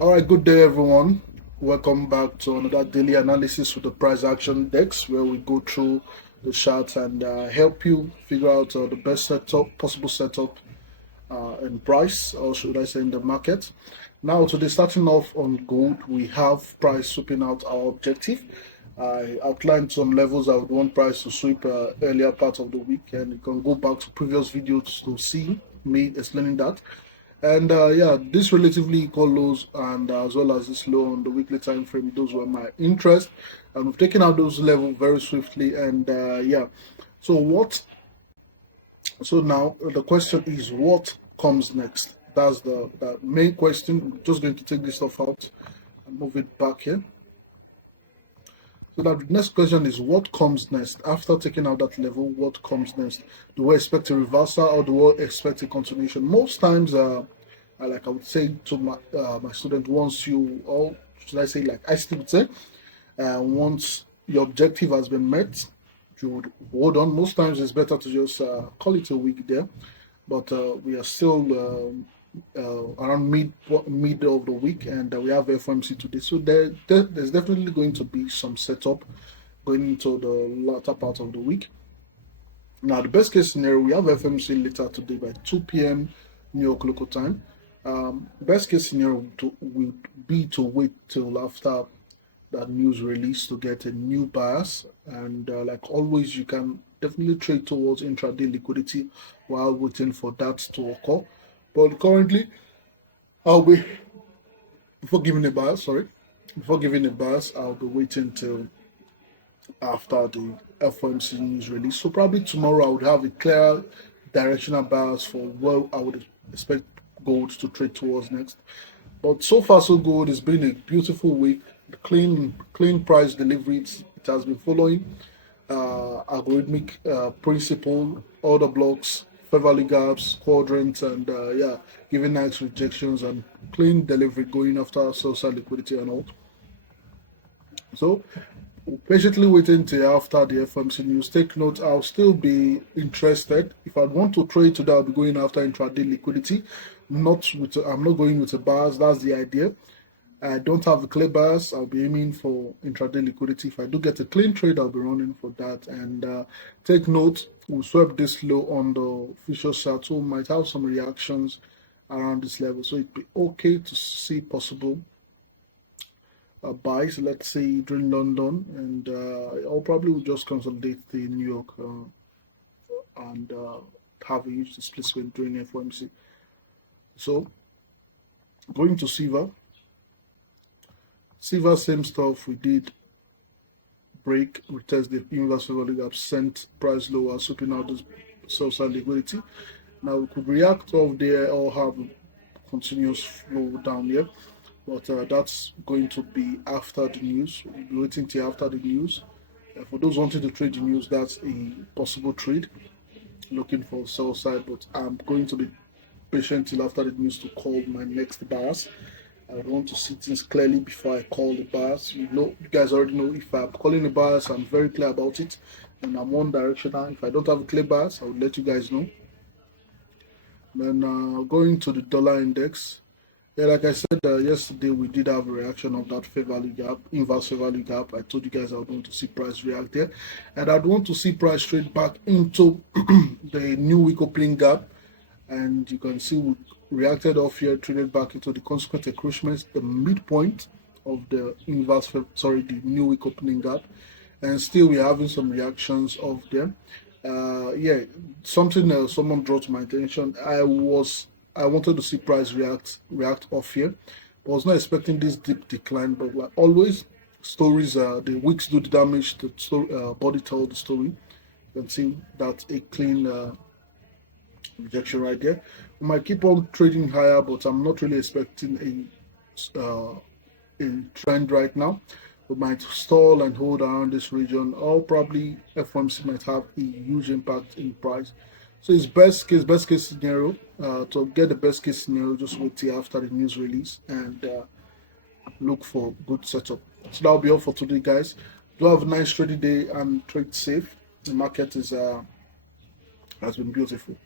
All right, good day, everyone. Welcome back to another daily analysis with the price action decks, where we go through the charts and help you figure out the best possible setup in price, or should I say, in the market. Now, today, starting off on gold, we have price sweeping out our objective. I outlined some levels I would want price to sweep earlier part of the week, and you can go back to previous videos to see me explaining that. And yeah, this relatively equal lows and as well as this low on the weekly time frame, those were my interest, and we've taken out those levels very swiftly. And yeah, so what? So now the question is, what comes next? That's the main question. I'm just going to take this stuff out and move it back here. So now the next question is, what comes next? After taking out that level, what comes next? Do we expect a reversal or do we expect a continuation? Most times, like I would say to my student, once you, or should I say, like I still would say, once your objective has been met, you would hold on. Most times it's better to just call it a week there, but we are still around mid of the week, and we have FOMC today, so there's definitely going to be some setup going into the latter part of the week. Now, the best case scenario, we have FMC later today by 2 p.m. New York local time. Best case scenario would be to wait till after that news release to get a new bias. And like always, you can definitely trade towards intraday liquidity while waiting for that to occur. But currently, I'll be before giving a bias. Sorry, before giving a bias, I'll be waiting till after the FOMC news release. So probably tomorrow I would have a clear directional bias for where I would expect gold to trade towards next. But so far so good. It's been a beautiful week. Clean price delivery. It has been following algorithmic principle, order blocks, fair value gaps, quadrants, and yeah, giving nice rejections and clean delivery going after social liquidity and all. So patiently waiting till after the FMC news. Take note, I'll still be interested. If I want to trade today, I'll be going after intraday liquidity. I'm not going with a bias. That's the idea. I don't have a clear bias. I'll be aiming for intraday liquidity. If I do get a clean trade, I'll be running for that. And take note, we'll sweep this low on the official chart, so we might have some reactions around this level. So it'd be okay to see possible buys, let's say during London, and I'll probably will just consolidate the New York and have a huge displacement during FOMC. So going to silver, same stuff. We did break, retest the inverse fair value gap, sent price lower, sweeping out this social liquidity. Now we could react off there or have a continuous flow down here, but that's going to be after the news. We'll be waiting till after the news. For those wanting to trade the news, that's a possible trade. Looking for sell side, but I'm going to be patient till after the news to call my next bias. I want to see things clearly before I call the bias. You guys already know, if I'm calling a bias, I'm very clear about it, and I'm one directional. If I don't have a clear bias, I'll let you guys know. Then going to the dollar index. Yeah, like I said yesterday, we did have a reaction of that fair value gap, inverse fair value gap. I told you guys I would want to see price react there, and I'd want to see price trade back into the new week opening gap. And you can see we reacted off here, traded back into the consequent encroachments, the midpoint of the the new week opening gap, and still we're having some reactions of them. Yeah, something else someone brought to my attention. I wanted to see price react off here. I was not expecting this deep decline, but like always, stories the wicks do the damage. The story, body tell the story. You can see that a clean rejection right there. We might keep on trading higher, but I'm not really expecting a trend right now. We might stall and hold around this region, or probably FOMC might have a huge impact in price. So it's best case scenario. To get the best case scenario, just wait till after the news release and look for good setup. So that'll be all for today, guys. Do have a nice trading day and trade safe. The market has been beautiful.